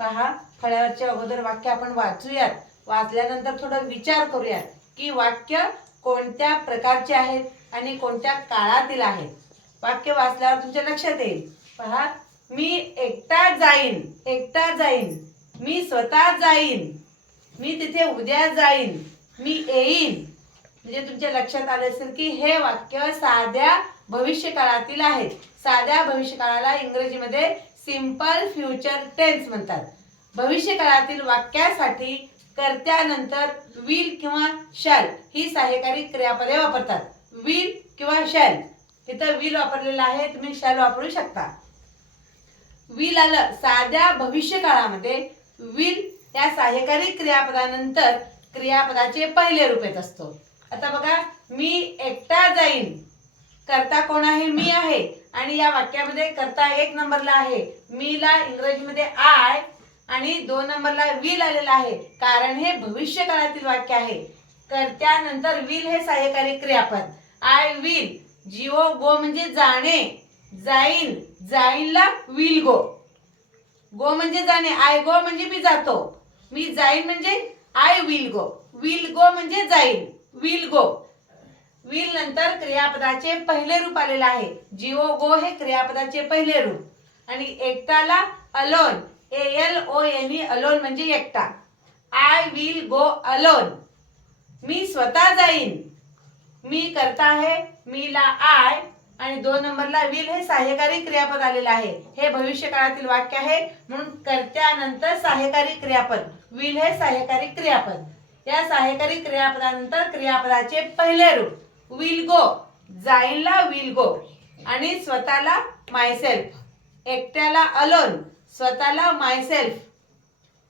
पहा फळ्यावरच्या अगोदर वाक्य आपण वाचूयात. वाचल्यानंतर थोडं विचार करूयात की वाक्य कोणत्या प्रकारचे आहेत आणि कोणत्या काळातील आहेत. वाक्य वाचल्यावर तुमच्या लक्षात येईल. पहा मी एकटा जाईन एकटा जाईन. मी स्वतः जाईन. मी तिथे उद्या जाईन. मी येईन. म्हणजे तुमच्या लक्षात आले असेल की हे वाक्य साध्या भविष्यकाळातील आहे. आहेत साध्या भविष्यकाळाला इंग्रजीमध्ये सिंपल फ्युचर टेन्स म्हणतात. भविष्यकाळातील वाक्यासाठी कर्त्यानंतर विल किंवा शॅल ही सहाय्यकारी क्रियापदे वापरतात. विल किंवा शॅल इथं विल वापरलेलं आहे तुम्ही शॅल वापरू शकता. विल आलं साध्या भविष्यकाळामध्ये विल या सहाय्यकारी क्रियापदानंतर क्रियापदाचे पहिले रूप येत असतो. आता बघा मी एकटा जाईन. करता कोण आहे मी आहे आणि या वाक्यामध्ये करता एक नंबरला आहे. मी ला इंग्रजीमध्ये आय आणि दोन नंबरला विल आलेला आहे. कारण हे भविष्य काळातील वाक्य आहे. कर्त्यानंतर विल हे सहाय्यकारी क्रियापद. आय विल जिओ गो म्हणजे जाणे. जाईन जाईनला विल गो गो म्हणजे जाणे आय गो म्हणजे मी जातो. मी जाईन म्हणजे I will go will go म्हणजे जाईन. विल गो विल नंतर क्रियापदाचे पहिले रूप आलेलं आहे. जिओ गो हे क्रियापदाचे पहिले रूप. आणि एकटाला alone A L O N E alone म्हणजे एकटा. आय विल गो अलोन मी स्वतः जाईन. मी करता आहे मीला आय आणि दोन नंबरला विल हे सहाय्यकारी क्रियापद आलेलं आहे. हे भविष्य काळातील वाक्य आहे. म्हणून कर्त्यानंतर सहाय्यकारी क्रियापद. विल हे सहाय्यकारी क्रियापद. या सहाय्यकारी क्रियापदानंतर क्रियापदाचे पहिले रूप. विल गो जाईनला विल गो आणि स्वतःला मायसेल्फ एकट्याला अलोन स्वतःला मायसेल्फ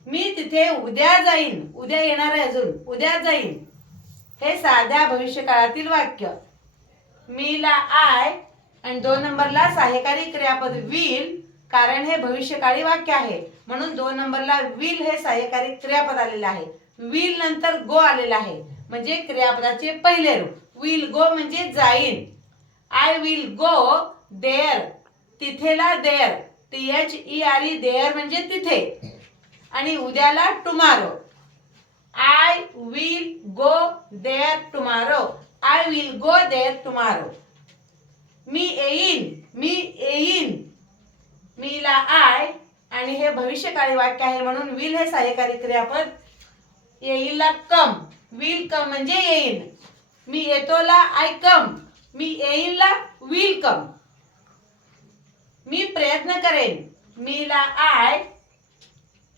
मी तिथे उद्या जाईन. उद्या येणार आहे अजून. उद्या जाईन. हे साध्या भविष्यकाळातील वाक्य. वाक्य मीला आय आणि दोन नंबरला सहाय्यकारी क्रियापद विल कारण हे भविष्यकाळी वाक्य आहे. म्हणून दोन नंबरला विल हे सहाय्यकारी क्रियापद आलेलं आहे. विल नंतर गो आलेलं आहे. म्हणजे क्रियापदाचे पहिले रूप. विल गो म्हणजे जाईन. I will go there तिथेला there T H E R E there म्हणजे तिथे. आणि उद्याला tomorrow I will go there tomorrow I will go there tomorrow मी येईन मी येईन. मीला आय आणि हे भविष्यकाळी वाक्य आहे म्हणून विल हे सहाय्यकारी क्रियापद येईलला कम. विल कम म्हणजे येईन. मी येतोला I come me येईनला will come मी प्रयत्न करेन. मीला आय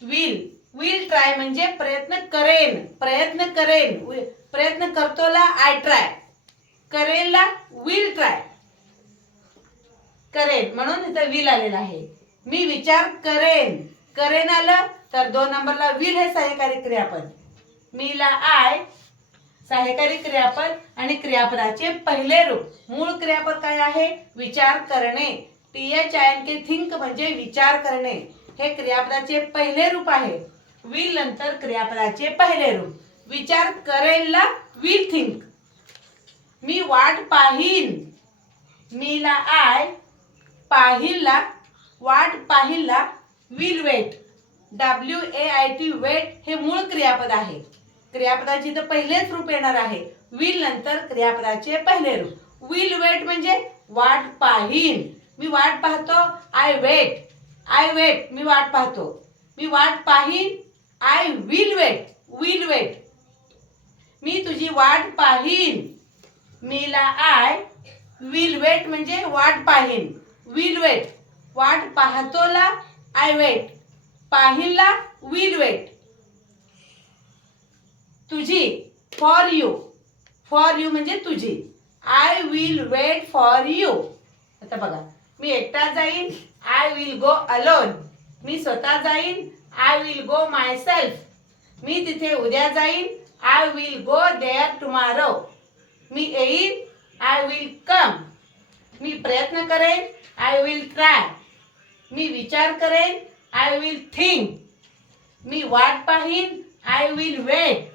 विल विल ट्राय म्हणजे प्रयत्न करेन. प्रयत्न करेन. वि- प्रयत्न करतोला आय ट्राय करेनला विल ट्राय करेन. म्हणून इथं विल आलेलं आहे. मी विचार करेन. करेन आलं तर दोन नंबरला विल हे सहकारी क्रियापद मीला आय सहाय्यकारी क्रियापद आणि क्रियापदाचे पहिले रूप. मूळ क्रियापद काय आहे? विचार करणे. T H I N K think म्हणजे विचार करणे. हे क्रियापदाचे पहिले रूप आहे. विल नंतर क्रियापदाचे पहिले रूप. विचार करेलला विल थिंक मी वाट पाहीन. मीला आय पाहिलला वाट पाहिलला will wait W A I T wait हे मूळ क्रियापद आहे. क्रियापदाची तर पहिलेच रूप येणार आहे. विल नंतर क्रियापदाचे पहिले रूप. विल वेट म्हणजे वाट पाहीन. मी वाट पाहतो आय वेट आय वेट मी वाट पाहतो. मी वाट पाहीन I will wait will wait मी तुझी वाट पाहीन. मीला आय विल वेट म्हणजे वाट पाहीन. विल वेट वाट पाहतोला आय वेट पाहिनला विल वेट तुझी. फॉर यू फॉर यू म्हणजे तुझी. I will wait for you आता बघा. मी एकटा जाईन. आय विल गो अलोन मी स्वतः जाईन. I will go myself मी तिथे उद्या जाईन. I will go there tomorrow मी येईन. आय विल कम मी प्रयत्न करेन. आय विल ट्राय मी विचार करेन. आय विल थिंक मी वाट पाहीन. आय विल वेट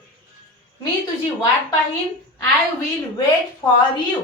मी तुझी वाट पाहीन. I will wait for you